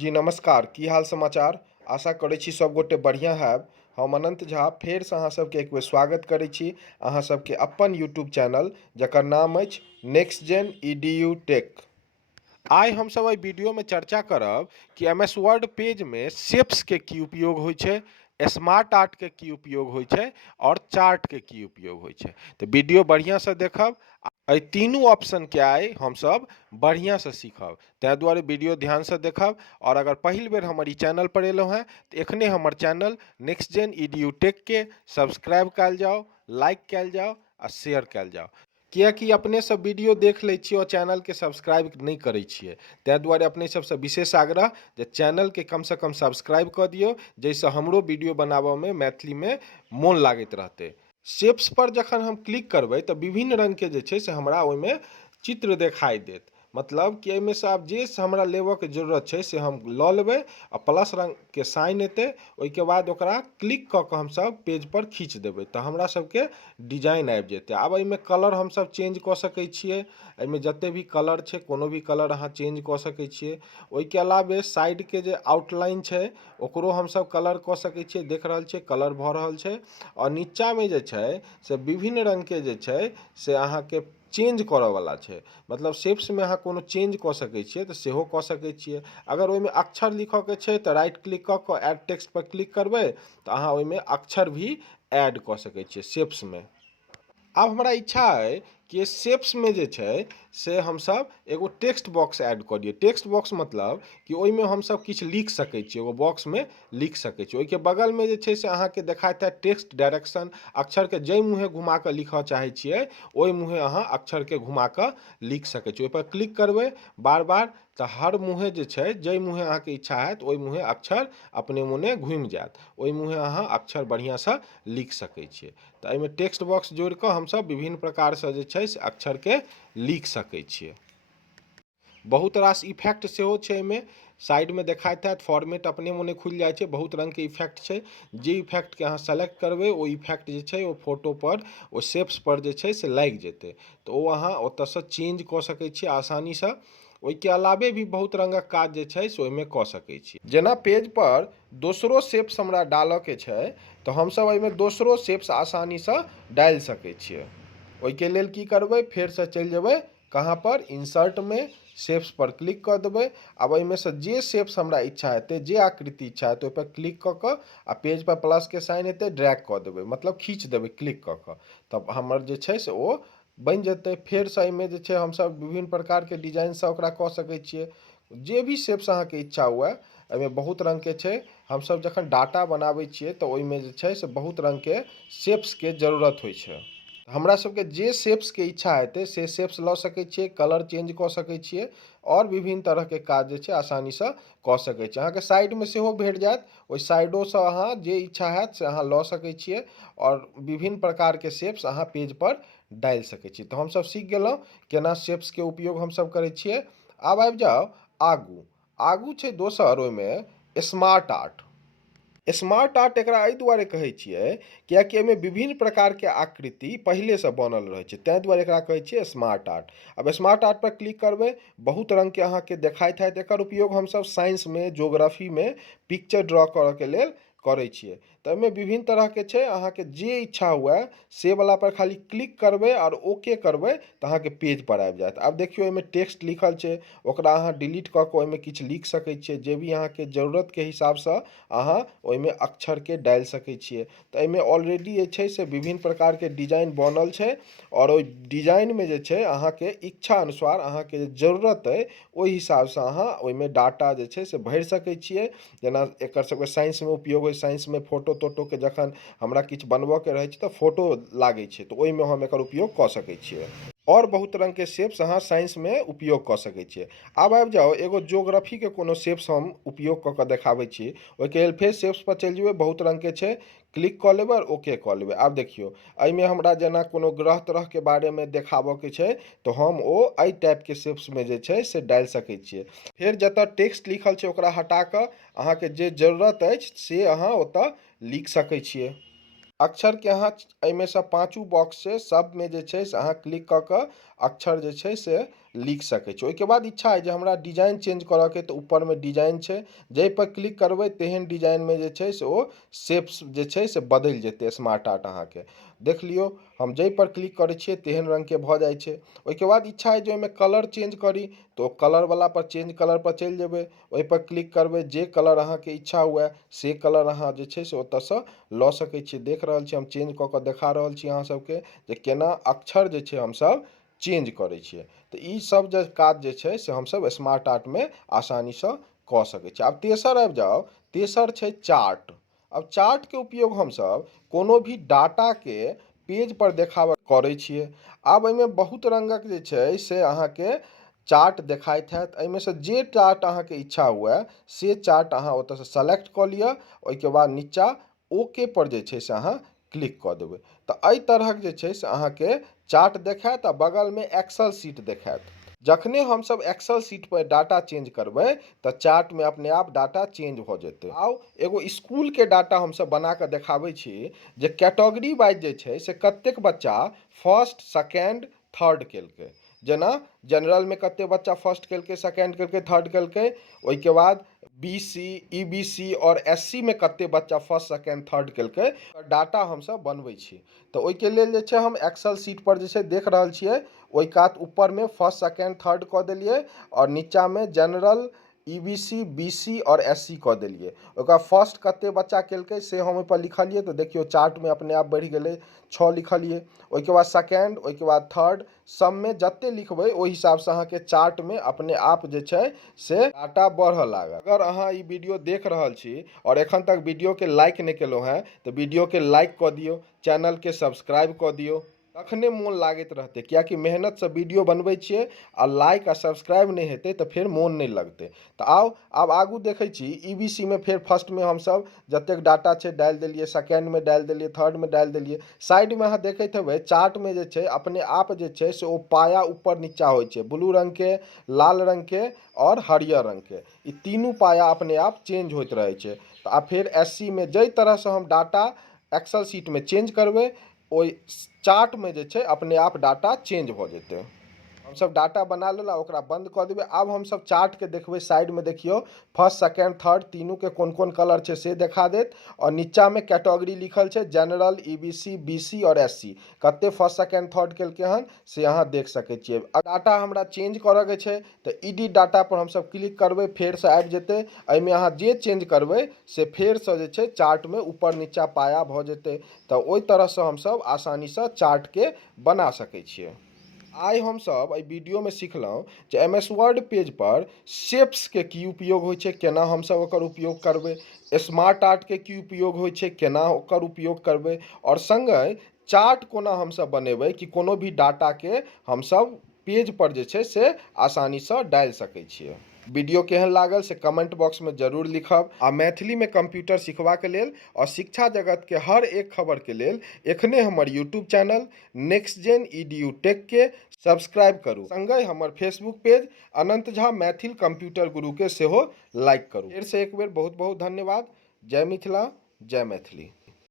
जी नमस्कार, की हाल समाचार। आशा करै छी सब गोटे बढ़िया हैब। हम अनंत झा फेर से अहाँ सबके एक बेर स्वागत करै छी अहाँ सबके अपन यूट्यूब चैनल जकर नाम अछि नेक्स्ट जेन EDU टेक। आइ हम सब एहि वीडियो में चर्चा करब कि MS वर्ड पेज में शेप्स के की उपयोग होइ छै, स्मार्ट आर्ट के की उपयोग होइ छै और चार्ट के की उपयोग होइ छै। तो वीडियो बढ़िया से देखब, एहि तीनू ऑप्शन के आइ हम सब बढ़िया से सीखब। तै दुआरे वीडियो ध्यान से देखब और अगर पहिल बेर हमर ई चैनल पर एलहुँ हैं तो एखने हमर channel next gen EDU tech के सब्सक्राइब कयल जाओ, लाइक कयल जाओ आ शेयर कयल जाओ। किएकि अपने सब वीडियो देख लै छियै और चैनल के सब्सक्राइब नहीं करै छियै, तै दुआरे अपने सबसे विशेष आग्रह जे चैनल के कम से कम सब्सक्राइब कऽ दियौ, जैसे हमरो वीडियो बनाबऽ में मैथिली में मोन लागैत रहतै। शेप्स पर जखन हम क्लिक करबै तऽ विभिन्न रंग के जे छै से हमरा ओहिमे चित्र देखाई देत। मतलब कि एहिमे से आब जे हमरा लेबऽ के जरूरत छै से हम लऽ लेबै आ प्लस रंग के साइन एतै, ओहिके बाद ओकरा क्लिक कऽ के हम सब पेज पर खींच देबै तऽ हमरा सबके डिजाइन आबि जेतै। आब एहिमे कलर हम सब चेंज कऽ सकै छियै, एहिमे जते भी कलर छै कोनो भी कलर अहाँ चेंज कऽ सकै छियै। ओहिके अलावे साइड के जे आउटलाइन छै ओकरो हम सब कलर कऽ सकै छियै, देख रहल छियै कलर भऽ रहल छै। और नीचा में जे छै से विभिन्न रंग के जे छै से अहाँके चेंज करऽ वाला छै। मतलब शेप्स में अहाँ कोनो चेंज कऽ सकै छियै तऽ सेहो कऽ सकै छियै। अगर ओहिमे अक्षर लिखऽ के छै तऽ राइट क्लिक कऽ कऽ ऐड टेक्स्ट पर क्लिक करबै तऽ अहाँ ओहिमे अक्षर भी ऐड कऽ सकै छियै शेप्स में। आब हमरा इच्छा है कि शेप्स में जे छै से हम सब एगो टेक्स्ट बॉक्स ऐड कऽ दियै। टेक्स्ट बॉक्स मतलब कि ओहिमे हम सब किछु लिख सकै छियै, एगो बॉक्स में लिख सकै छियै। ओहिके बगल में जे छै से अहाँके देखाइत हैत टेक्स्ट डायरेक्शन, अक्षर के जै मुँहे घुमा कऽ लिखऽ चाहै छियै ओहि मुँहे अहाँ अक्षर के घुमा कऽ लिख सकै छियै। ओहिपर क्लिक करबै बार बार तऽ हर मुँहे जे छै जै मुँहे अहाँके इच्छा हैत ओहि मुँहे अक्षर अपने मोने घुमि जायत, ओहि मुँहे अहाँ अक्षर बढ़िआँ सँ लिख सकै छियै। तऽ एहिमे टेक्स्ट बॉक्स जोड़ि कऽ हमसब विभिन्न प्रकार से जे छै से अक्षर के लिख सकै छियै। बहुत रास इफेक्ट सेहो छै एहिमे, साइड में देखाइत हैत फॉर्मेट अपने मोने खुलि जाइ छै। बहुत रंग के इफेक्ट छै, जे इफेक्ट के अहाँ सेलेक्ट करबै ओ इफेक्ट जे छै ओ फोटो पर ओ शेप्स पर जे छै से लागि जेतै तऽ ओ अहाँ ओतऽसँ चेंज कऽ सकै छियै आसानी सँ। ओहिके अलावे भी बहुत रंगक काज जे छै से ओहिमे कऽ सकै छी। जेना पेज पर दोसरो शेप्स हमरा डालऽ के छै तऽ हमसब एहिमे दोसरो शेप्स आसानी सँ डालि सकै छियै। ओहिके लेल की करबै, फेर से चलि जेबै कहाँ पर, इंसर्ट में, शेप्स पर क्लिक कऽ देबै। आब एहिमे से जे शेप्स हमरा इच्छा हेतै, जे आकृति इच्छा हेतै ओहि पर क्लिक कऽ कऽ आ पेज पर प्लस के साइन एतै, ड्रैग कऽ देबै मतलब खींच देबै क्लिक कऽ कऽ, तब हमर जे छै से ओ बनि जेतै। फेर से एहिमे जे छै हमसब विभिन्न प्रकार के डिजाइन सँ ओकरा कऽ सकै छियै। जे भी शेप्स अहाँके इच्छा हुए, एहिमे बहुत रंग के छै। हमसब जखन डाटा बनाबै छियै तऽ ओहिमे जे छै से बहुत रंग के शेप्स के जरूरत होइ छै। हमरा सबके जे शेप्स के इच्छा हेतै से शेप्स लऽ सकै छियै, कलर चेंज कऽ सकै छियै और विभिन्न तरह के काज जे छै आसानी सँ कऽ सकै छियै। अहाँके साइड में सेहो भेट जायत, ओहि साइडो सँ अहाँ जे इच्छा हैत से अहाँ लऽ सकै छियै और विभिन्न प्रकार के शेप्स अहाँ पेज पर डालि सकै छियै। तऽ हमसब सीख गेलहुँ केना शेप्स के उपयोग हमसब करै छियै। आब आबि जाउ आगू। आगू छै दोसर ओहिमे स्मार्ट आर्ट। स्मार्ट आर्ट एकरा एहि दुआरे कहै छियै किएकि एहिमे विभिन्न प्रकार के आकृति पहिले से बनल रहै छै, तैं दुआरे एकरा कहै छियै स्मार्ट आर्ट। अब स्मार्ट आर्ट पर क्लिक करबै, बहुत रंग के अहाँके देखाइत हैत। एकर उपयोग हमसब साइंस में, ज्योग्राफी में पिक्चर ड्रॉ करऽ के लेल करै छियै। तऽ एहिमे विभिन्न तरह के छै, अहाँके जे इच्छा हुए से वाला पर खाली क्लिक करबै और ओके करबै तऽ अहाँके पेज पर आबि जायत। आब देखियौ एहिमे टेक्स्ट लिखल छै, ओकरा अहाँ डिलीट कऽ कऽ ओहिमे किछु लिख सकै छियै, जे भी अहाँके जरूरत के हिसाब सँ अहाँ ओहिमे अक्षर के डालि सकै छियै। तऽ एहिमे ऑलरेडी जे छै से विभिन्न प्रकार के डिजाइन बनल छै और ओहि डिजाइन में जे छै अहाँके इच्छा अनुसार अहाँके जे जरूरत अइ ओहि हिसाब सँ अहाँ ओहिमे डाटा जे छै से भरि सकै छियै। जेना एकर सबके साइंस में उपयोग होइ, साइंस में फोटो तोटो के जखन हमरा किछु बनबऽ के रहै छै तऽ फोटो लागै छै, तऽ ओहिमे हम एकर उपयोग कऽ सकै छियै। और बहुत रंग के शेप्स अहाँ साइंस में उपयोग कऽ सकै छियै। आब आबि जाउ एगो ज्योग्राफी के कोनो शेप्स हम उपयोग कऽ कऽ देखाबै छी। ओहिके लेल फेर शेप्स पर चलि जेबै, बहुत रंग के छै, क्लिक कऽ लेबै और ओके कऽ लेबै। आब देखियौ एहिमे हमरा जेना कोनो ग्रह तरह के बारे में देखाबऽ के छै तऽ हम ओ एहि टाइप के शेप्स में जे छै से डालि सकै छियै। फेर जतऽ टेक्स्ट लिखल छै ओकरा हटा कऽ अहाँके जे जरूरत अछि से अहाँ ओतऽ लिख सकै छियै। अक्षर के अहाँ एहिमे सँ पाँचों बॉक्स छै, सब में जे छै से अहाँ क्लिक कऽ कऽ अक्षर जे छै से लिख सकै छी। ओहिके बाद इच्छा है जे हमरा डिजाइन चेंज करऽके, तऽ ऊपरमे डिजाइन छै, जाहिपर क्लिक करबै तेहन डिजाइनमे जे छै से ओ शेप्स जे छै से बदलि जेतै स्मार्ट आर्ट अहाँके। देख लियौ हम जाहिपर क्लिक करै छियै तेहन रङ्गके भऽ जाइ छै। ओहिके बाद इच्छा है जे ओहिमे कलर चेंज करी, तऽ ओ कलरवलापर चेंज कलरपर चलि जेबै, ओहिपर क्लिक करबै, जे कलर अहाँके इच्छा हुए से कलर अहाँ जे छै से ओतऽसँ लऽ सकै छियै। देख रहल छी हम चेंज कऽ कऽ देखा रहल छी अहाँ सबके जे केना अक्षर जे छै हमसब चेंज करै छियै। तऽ ई सब जे काज जे छै से हमसब स्मार्ट आर्टमे आसानीसँ कऽ सकै छी। आब तेसर आबि जाउ, तेसर छै चार्ट। अब चार्टके उपयोग हमसब कोनो भी डाटाके पेज पर देखाबऽ करै छियै। आब एहिमे बहुत रङ्गक जे छै से अहाँके चार्ट देखाइत हैत, एहिमे से जे चार्ट अहाँके इच्छा हुए से चार्ट अहाँ ओतऽसँ सेलेक्ट कऽ लिअ। ओहिके बाद नीचाँ ओके पर जे छै से अहाँ क्लिक कऽ देबै, तऽ एहि तरहक जे छै से अहाँके चार्ट देखायत आ बगलमे एक्सेल शीट देखायत। जखने हमसब एक्सेल शीट पर डाटा चेंज करबै तऽ चार्टमे अपने आप डाटा चेंज भऽ जेतै। आउ एगो स्कूलके डाटा हमसब बना कऽ देखाबै छी जे कैटेगरी वाइज जे छै से कतेक बच्चा फर्स्ट सेकेंड थर्ड केलकै। जेना जनरलमे कतेक बच्चा फर्स्ट केलकै, सेकेंड केलकै, थर्ड केलकै। ओहिके बाद BC, EBC और SC में कतेक बच्चा फर्स्ट सेकेंड थर्ड केलकै, डाटा हमसब बनबै छी। तऽ ओहिके लेल जे छै हम एक्सेल शीट पर जे छै देख रहल छियै, ओहि कात ऊपरमे फर्स्ट सेकेंड थर्ड कऽ देलियै और नीचाँमे जनरल, EBC, BC और SC कऽ देलियै। ओकरा फर्स्ट कतेक बच्चा केलकै से हम ओहिपर लिखलियै, तऽ देखियौ चार्टमे अपने आप बढ़ि गेलै, 6 लिखलियै। ओहिके बाद सेकेंड, ओहिके बाद थर्ड, सबमे जतेक लिखबै ओहि हिसाबसँ अहाँके चार्टमे अपने आप जे छै से डाटा बढ़ऽ लागत। अगर अहाँ ई वीडियो देख रहल छी और एखन तक वीडियोके लाइक नहि केलहुँ हैं तऽ वीडियोके लाइक कऽ दियौ, चैनलके सब्सक्राइब कऽ दियौ, तखने मोन लागैत रहतै। किएकि मेहनतसँ वीडियो बनबै छियै आ लाइक आ सब्सक्राइब नहि हेतै तऽ फेर मोन नहि लगतै। तऽ आब आगू देखै छी EBC में फेर फर्स्टमे हमसब जतेक डाटा छै डालि देलियै, सेकेंडमे डालि देलियै, थर्डमे डालि देलियै। साइडमे अहाँ देखैत हेबै चार्टमे जे छै अपने आप जे छै से ओ पाया ऊपर नीचा होइ छै, ब्लू रङ्गके, लाल रङ्गके और हरियर रङ्गके। ई तीनू पाया अपने आप चेंज होइत रहै छै। तऽ आब फेर SC में जाहि तरहसँ हम डाटा एक्सेल शीटमे चेंज करबै ओहि चार्टमे जे छै अपने आप डाटा चेंज भऽ जेतै। हमसब डाटा बना लेला, ओकरा बंद कऽ देबै। आब हमसब चार्टके देखबै, साइडमे देखियौ फर्स्ट सेकेंड थर्ड तीनूके कोन कोन कलर छै से देखा देत और नीचाँमे कैटेगरी लिखल छै जनरल, EBC, BC और SC। कतेक फर्स्ट सेकेंड थर्ड केलकै हन से अहाँ देख सकै छियै। डाटा हमरा चेंज करऽके छै तऽ एडिट डाटा पर हमसब क्लिक करबै, फेरसँ आबि जेतै। एहिमे अहाँ जे चेंज करबै से फेरसँ जे छै चार्टमे ऊपर नीचा पाया भऽ जेतै। तऽ ओहि तरहसँ हमसब आसानीसँ चार्टके बना सकै छियै। आइ हमसब एहि वीडियोमे सिखलहुँ जे MS वर्ड पेज पर शेप्सके की उपयोग होइ छै, केना हमसब ओकर उपयोग करबै, स्मार्ट आर्टके की उपयोग होइ छै, केना ओकर उपयोग करबै, और सङ्गे चार्ट कोना हमसब बनेबै कि कोनो भी डाटाके हमसब पेज पर जे छै से आसानीसँ डालि सकै छियै। वीडियो केहन लागल से कमेंट बॉक्समे जरूर लिखब। आ मैथिलीमे कंप्यूटर सिखबाक लेल और शिक्षा जगतके हर एक खबरके लेल एखने हमर YouTube channel next gen EDU टेकके सब्सक्राइब करू। सङ्गहि हमर Facebook page Anant Jha Maithil computer गुरुके सेहो लाइक करू। फेरसँ एक बेर बहुत बहुत धन्यवाद। जय मिथिला, जय मैथिली।